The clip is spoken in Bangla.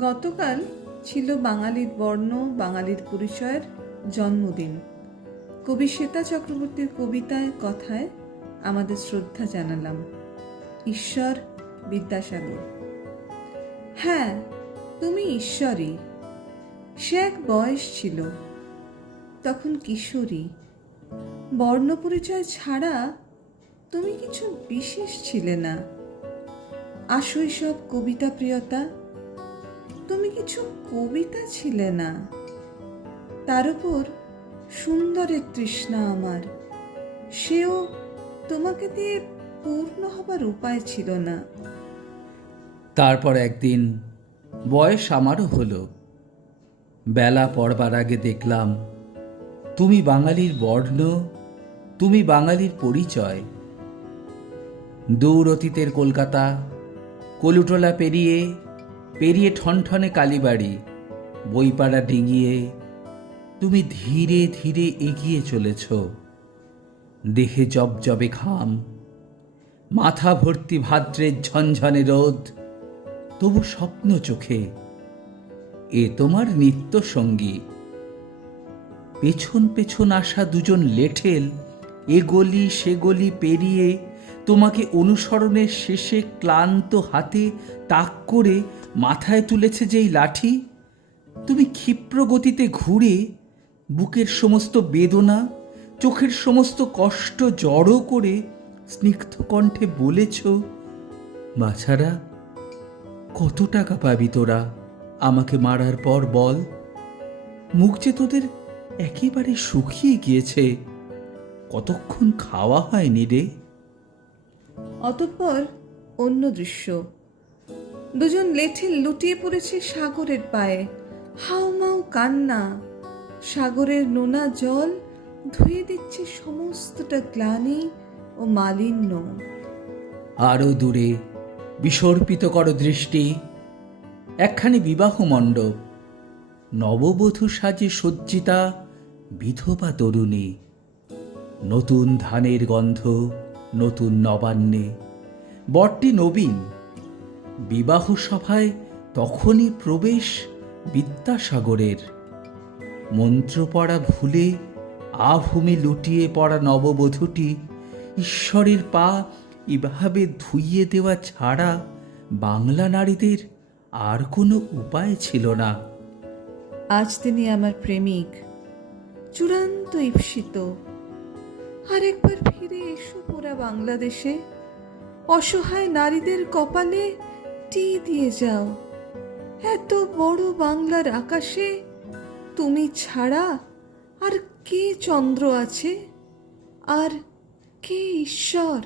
গতকাল ছিল বাঙালির বর্ণ, বাঙালির পরিচয়ের জন্মদিন। কবি শ্বেতা চক্রবর্তীর কবিতায়, কথায় আমাদের শ্রদ্ধা জানালাম, ঈশ্বর বিদ্যাসাগর। হ্যাঁ তুমি ঈশ্বরই সে এক বয়স ছিল, তখন কিশোরী। বর্ণপরিচয় ছাড়া তুমি কিছু বিশেষ ছিলে না। আশৈশব কবিতা প্রিয়তা তুমি কিছু কবিতা ছিলে না। তার উপর সুন্দরের তৃষ্ণা আমার। সেও তোমাকে দিয়ে পূর্ণ হবার উপায় ছিল না। তারপর একদিন বয়স আমারও হলো। বেলা পড়বার আগে দেখলাম, তুমি বাঙালির বর্ণ, তুমি বাঙালির পরিচয়। দূর অতীতের কলকাতা, কলুটোলা পেরিয়ে পেরিয়ে ঠনঠনে কালীবাড়ি, বইপাড়া ডিঙিয়ে তুমি ধীরে ধীরে এগিয়ে চলেছ। দেহে জবজবে ঘাম, মাথা ভর্তি ভাদ্রের ঝনঝনে রোদ, তবু স্বপ্ন চোখে এ তোমার নিত্য সঙ্গী। পেছন পেছন আসা দুজন লেঠেল, এ গলি সে গলি পেরিয়ে তোমাকে অনুসরণের শেষে ক্লান্ত হাতে তাক করে মাথায় তুলেছে যেই লাঠি, তুমি ক্ষিপ্র গতিতে ঘুরে বুকের সমস্ত বেদনা, চোখের সমস্ত কষ্ট জড়ো করে স্নিগ্ধ কণ্ঠে বলেছ, বাছারা, কত টাকা পাবি তোরা? আমাকে মারার পর বল। মুখ যে তোদের একেবারে শুকিয়ে গিয়েছে। কতক্ষণ খাওয়া হয়নি রে? অতঃপর অন্য দৃশ্য। দুজন লেঠিল লুটিয়ে পড়েছে সাগরের পায়ে। হাউমাউ কান্না। সাগরের নোনা জল ধুয়ে দিচ্ছে সমস্তটা গ্লানি ও মালিন্য। আরও দূরে বিসর্পিত কর দৃষ্টি, একখানি বিবাহ মণ্ডপ, নববধূ সাজে সজ্জিতা বিধবা তরুণী, নতুন ধানের গন্ধ, নতুন নবান্নে বরটি নবীন বিবাহ সভায় তখনই প্রবেশ বিদ্যাসাগরের। মন্ত্র পড়া ভুলে আভূমি লুটিয়ে পড়া নববধূটি ঈশ্বরের পা এভাবে ধুইয়ে দেওয়া ছাড়া বাংলা নারীদের আর কোনো উপায় ছিল না। আজ তিনি আমার প্রেমিক, চূড়ান্ত ঈপ্সিত। আর একবার ফিরে এসো পোরা বাংলাদেশে, অসহায় নারীদের কপালে টি দিয়ে যাও। এত বড় বাংলার আকাশে তুমি ছাড়া আর কে চন্দ্র আছে? আর কে ঈশ্বর?